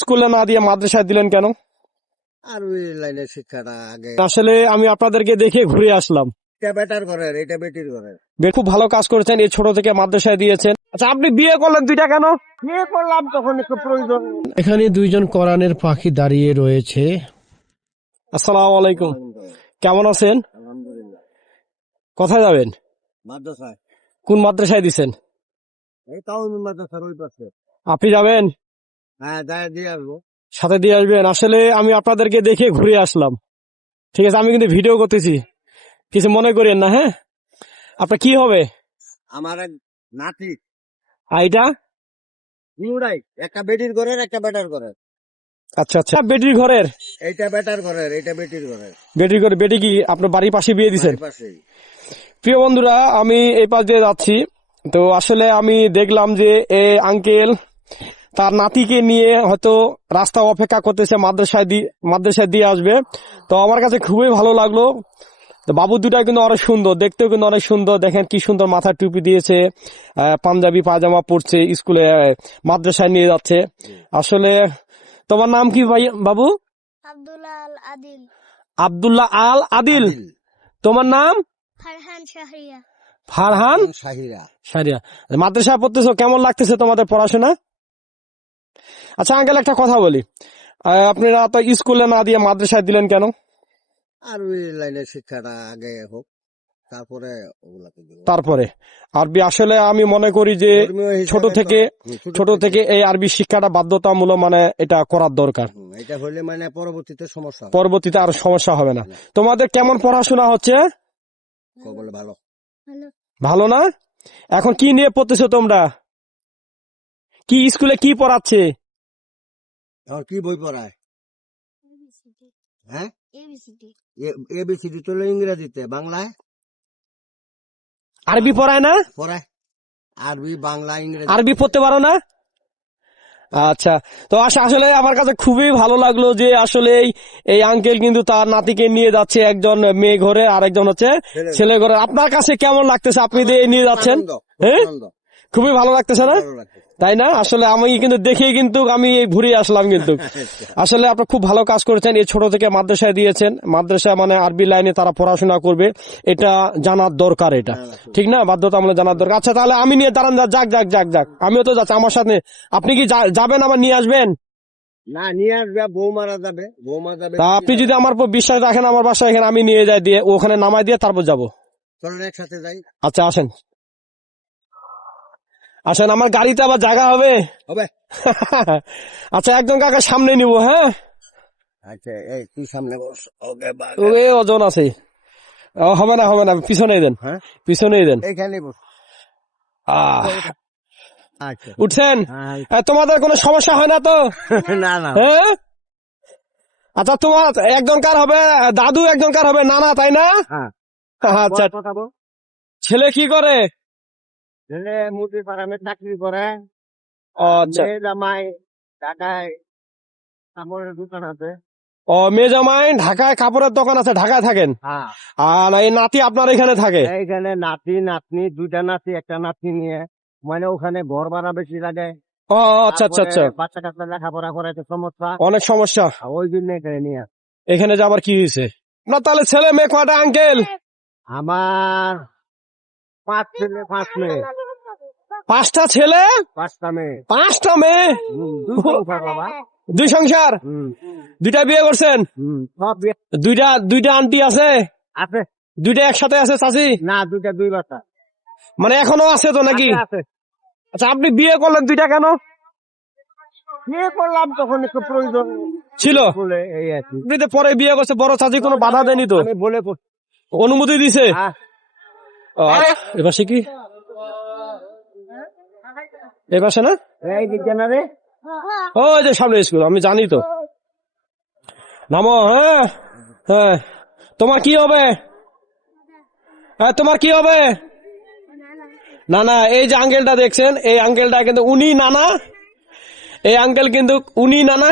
স্কুলে না দিয়ে মাদ্রাসায় দিলেন কেন? আর ওই লাইনের শিক্ষাটা আগে আসলে আমি আপনাদেরকে দেখে ঘুরে আসলাম। এটা বেটার করে, এটা বেটির করে। খুব ভালো কাজ করেছেন, এই ছোট থেকে মাদ্রাসায় দিয়েছেন। আচ্ছা, আপনি বিয়ে করলেন দুইটা কেন? বিয়ে করলাম তখন একটু প্রয়োজন। এখানে দুইজন কোরআনের পাখি দাঁড়িয়ে রয়েছে। আসসালামু আলাইকুম, কেমন আছেন? আলহামদুলিল্লাহ। কোথায় যাবেন? মাদ্রাসায়, কোন মাদ্রাসায় দিছেন? এই তাও মাদ্রাসার ওই পাশে। আপনি যাবেন? হ্যাঁ, যাই দিয়ে আসবো। সাথে দিয়ে আসবেন? আসলে আমি আপনাদেরকে দেখে ঘুরে আসলাম। ঠিক আছে, আমি কিন্তু ভিডিও করতেছি, কিছু মনে করেন না। হ্যাঁ, আপনার কি হবে? আমার এক নাতি, আর এটা? নিউরাই, একটা বেটির ঘরের, একটা বেটার ঘরের। আচ্ছা আচ্ছা, বেটির ঘরের? এইটা বেটার ঘরের, এইটা বেটির ঘরের। বেটির ঘরে? বেটি কি আপনার বাড়ির পাশে বিয়ে দিছেন? বাড়ির পাশেই। প্রিয় বন্ধুরা, আমি এই পাশ দিয়ে যাচ্ছি, তো আসলে আমি দেখলাম যে এই আঙ্কেল তার নাতিকে নিয়ে হয়তো রাস্তা অপেক্ষা করতেছে, মাদ্রাসায় দিয়ে আসবে। তো আমার কাছে খুবই ভালো লাগলো। তো বাবু দুটা কিন্তু অনেক সুন্দর, দেখতেও কিন্তু অনেক সুন্দর। দেখেন কি সুন্দর মাথার টুপি দিয়েছে, পাঞ্জাবি পায়জামা পরছে, স্কুলে মাদ্রাসায় নিয়ে যাচ্ছে। আসলে তোমার নাম কি ভাই বাবু? আব্দুল্লাহ আল আদিল। আব্দুল্লাহ আল আদিল। তোমার নাম? ফারহান শাহরিয়া। ফারহান শাহিরা। শাহরিয়া। মাদ্রাসায় পড়তেছো, কেমন লাগতেছে তোমাদের পড়াশোনা? আচ্ছা আঙ্কেল, একটা কথা বলি, আপনারা তো স্কুলে না দিয়ে মাদ্রাসায় দিলেন কেন? আর ওই লাইনের শিক্ষাটা আগে হোক, তারপরে ওগুলাকে দিব। তারপরে আরবি, আসলে আমি মনে করি যে ধর্মীয় হিসাবে ছোট থেকে এই আরবি শিক্ষাটা বাধ্যতামূলক, মানে এটা করার দরকার। এটা হলে মানে পরবর্তীতে সমস্যা হবে। পরবর্তীতে আর সমস্যা হবে না। তোমাদের কেমন পড়াশোনা হচ্ছে? বলে ভালো। হ্যালো। ভালো না? এখন কি নিয়ে পড়তেছো তোমরা? কি স্কুলে কি পড়াচ্ছে? এখন কি বই পড়ায়? এবিসিডি। হ্যাঁ, এবিসিডি। এবিসিডি তো ইংরেজিতে, বাংলায় আরবি পড়ায় না? পড়ায়। আরবি, বাংলা, ইংরেজি। আরবি পড়তে পারো না? আচ্ছা, তো আসলে আমার কাছে খুবই ভালো লাগলো যে আসলে এই আঙ্কেল কিন্তু তার নাতিকে নিয়ে যাচ্ছে, একজন মেয়ে ঘরে আর একজন হচ্ছে ছেলে ঘরে। আপনার কাছে কেমন লাগতেছে, আপনি যে নিয়ে যাচ্ছেন? হ্যাঁ, খুবই ভালো লাগতেছে না? তাই না? আসলে আমি কিন্তু দেখেই কিন্তু আমি ঘুরে আসলাম কিন্তু। আসলে আপনার খুব ভালো কাজ করেছেন, এই ছোট থেকে মাদ্রাসায় দিয়েছেন। মাদ্রাসা মানে আরবি লাইনে তারা পড়াশোনা করবে, এটা জানার দরকার, এটা ঠিক না? বাধ্যতামূলক জানার দরকার। আচ্ছা, তাহলে আমি নিয়ে দাঁড়ান, যাক, আমিও তো যাচ্ছি আমার সাথে। আপনি কি যাবেন, আমার নিয়ে আসবেন? না, নিয়ে আসবে, বৌমারা যাবে, বৌমা যাবে। তা আপনি যদি আমার উপর বিশ্বাস রাখেন, আমার বাসা এখানে, আমি নিয়ে যাই, দিয়ে ওখানে নামাই দিয়ে তারপর যাবো। চলেন একসাথে যাই। আচ্ছা, আসেন, আমার গাড়িতে আবার জায়গা হবে। হবে। আচ্ছা, একজন কাকা সামনে নিব। হ্যাঁ, আচ্ছা, এই তুই সামনে বস। ওকে, ওই ওজন আছে। হবে না, পিছনে দেন। হ্যাঁ, পিছনে দেন। এইখানে বস। আচ্ছা, উঠছেন? হ্যাঁ। তোমাদের কোনো সমস্যা হয় না তো? না না। হ্যাঁ, আচ্ছা, তোমার একজন কার হবে দাদু, একজন কার হবে নানা, তাই না? হ্যাঁ, আচ্ছা, কথা বল। ছেলে কি করে? ছেলে মুরগির ফার্মে চাকরি করে। আচ্ছা, মেয়ে জামাই ঢাকায় কাপড়ের দোকান আছে। মেয়ে জামাই ঢাকায় কাপড়ের দোকান আছে, ঢাকায় থাকেন। হ্যাঁ, আর এই নাতি আপনার এখানে থাকে? এইখানে নাতি নাতনি, দুইটা নাতি একটা নাতনি নিয়ে, মানে ওখানে ঘর ভাড়া বেশি লাগে। ও আচ্ছা, বাচ্চা কাচ্চা লেখাপড়া করাইতে সমস্যা, অনেক সমস্যা। ওই জন্য এখানে নিয়ে। এখানে যাবার কি হয়েছে? আপনার তাহলে ছেলে মেয়ে কয়টা আঙ্কেল? আমার 5 ছেলে 5 মেয়ে। 5টা ছেলে 5টা মেয়ে। 5টা মেয়ে? 2 সংসার বাবা। 2 সংসার? 2টা বিয়ে করছেন? সব বিয়ে দুইটা আন্টি আছে? আছে। 2টা একসাথে আছে চাচি? না, 2 বাচ্চা। মানে এখনো আছে তো নাকি? আছে। আচ্ছা, আপনি বিয়ে করলেন 2টা কেন? বিয়ে করলাম তখন একটু প্রয়োজন ছিল বলে, এই আর কি। আপনি তো পরে বিয়ে করছে, বড় চাচি কোনো বাধা দেয়নি তো? আমি বলে অনুমতি দিছে? হ্যাঁ। এবার কি এবার না? এই দিকে না রে। ওই যে সামনে স্কুল, আমি জানি তো। নামো। হ্যাঁ হ্যাঁ, তোমার কি হবে? হ্যাঁ, তোমার কি হবে? না, এই যে আঙ্কেলটা দেখছেন, এই আঙ্কেলটা কিন্তু উনি নানা, এই আঙ্কেল কিন্তু উনি নানা,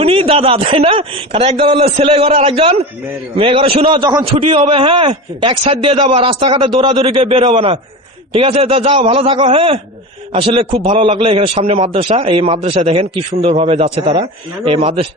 উনি দাদা, তাই না? কারণ একজন হলো ছেলে ঘরে আর একজন মেয়ে ঘরে। শুনো, যখন ছুটি হবে, হ্যাঁ, এক সাইড দিয়ে যাবা, রাস্তাঘাটে দৌড়াদৌড়ি করে বের হবে না, ঠিক আছে, তা যাও, ভালো থাকো। হ্যাঁ, আসলে খুব ভালো লাগলো এখানে সামনে মাদ্রাসা, এই মাদ্রাসায় দেখেন কি সুন্দর ভাবে যাচ্ছে তারা এই মাদ্রাসা।